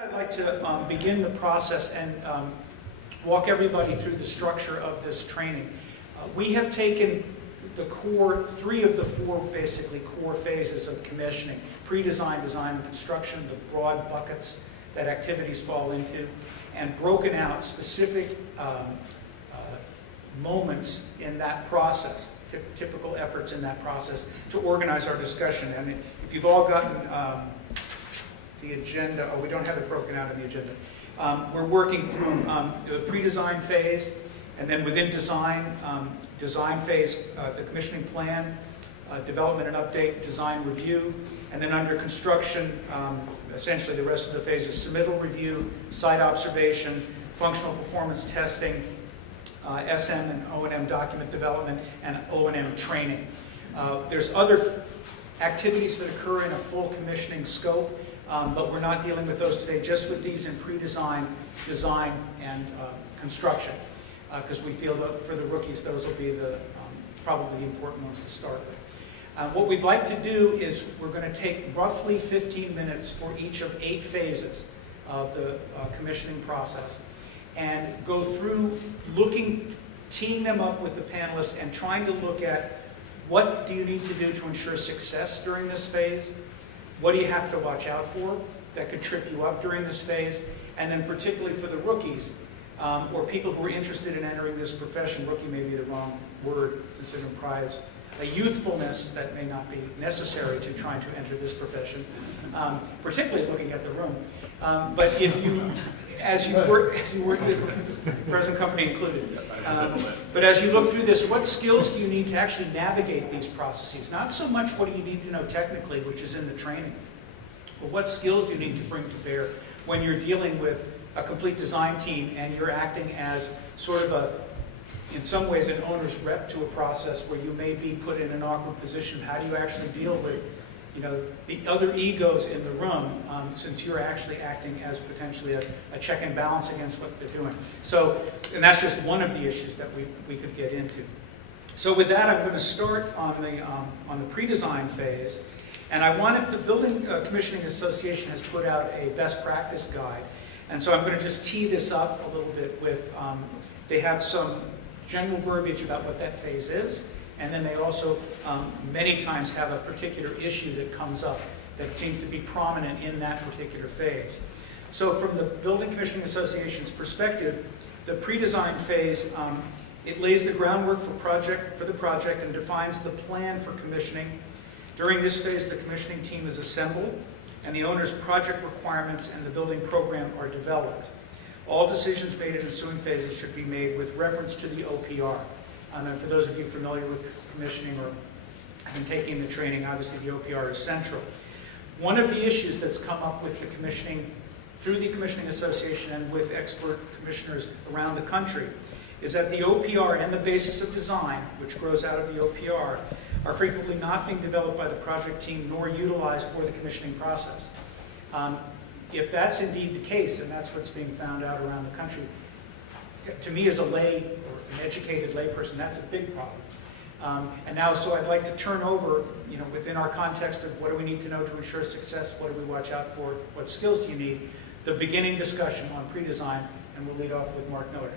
I'd like to begin the process and walk everybody through the structure of this training. We have taken the core, 3 of the 4 basically core phases of commissioning: pre-design, design, and construction, the broad buckets that activities fall into, and broken out specific moments in that process, typical efforts in that process to organize our discussion. And if you've all gotten the agenda, we don't have it broken out in the agenda. We're working through the pre-design phase, and then within design, design phase, the commissioning plan, development and update, design review, and then under construction, essentially the rest of the phase is submittal review, site observation, functional performance testing, SM and O&M document development, and O&M training. There's other activities that occur in a full commissioning scope, but we're not dealing with those today, just with these in pre-design, design, and construction, because we feel that for the rookies, those will be the probably important ones to start with. What we'd like to do is we're going to take roughly 15 minutes for each of 8 phases of the commissioning process and go through teeing them up with the panelists and trying to look at what do you need to do to ensure success during this phase. What do you have to watch out for that could trip you up during this phase? And then particularly for the rookies, or people who are interested in entering this profession, rookie may be the wrong word since it implies a youthfulness that may not be necessary to trying to enter this profession, particularly looking at the room. But if you, as you work, the present company included, but as you look through this, what skills do you need to actually navigate these processes? Not so much what do you need to know technically, which is in the training, but what skills do you need to bring to bear when you're dealing with a complete design team and you're acting as sort of in some ways, an owner's rep to a process where you may be put in an awkward position. How do you actually deal with, the other egos in the room, since you're actually acting as potentially a check and balance against what they're doing? So, and that's just one of the issues that we could get into. So with that, I'm going to start on the pre-design phase. And I wanted, the Building Commissioning Association has put out a best practice guide. And so I'm going to just tee this up a little bit with, they have some general verbiage about what that phase is, and then they also many times have a particular issue that comes up that seems to be prominent in that particular phase. So from the Building Commissioning Association's perspective, the pre-design phase, it lays the groundwork for the project and defines the plan for commissioning. During this phase, the commissioning team is assembled, and the owner's project requirements and the building program are developed. All decisions made in ensuing phases should be made with reference to the OPR. And for those of you familiar with commissioning or have been taking the training, obviously the OPR is central. One of the issues that's come up with the commissioning, through the Commissioning Association and with expert commissioners around the country, is that the OPR and the basis of design, which grows out of the OPR, are frequently not being developed by the project team nor utilized for the commissioning process. If that's indeed the case, and that's what's being found out around the country, to me as a lay or an educated layperson, that's a big problem. And now, so I'd like to turn over, within our context of what do we need to know to ensure success, what do we watch out for, what skills do you need, the beginning discussion on pre-design, and we'll lead off with Mark Miller.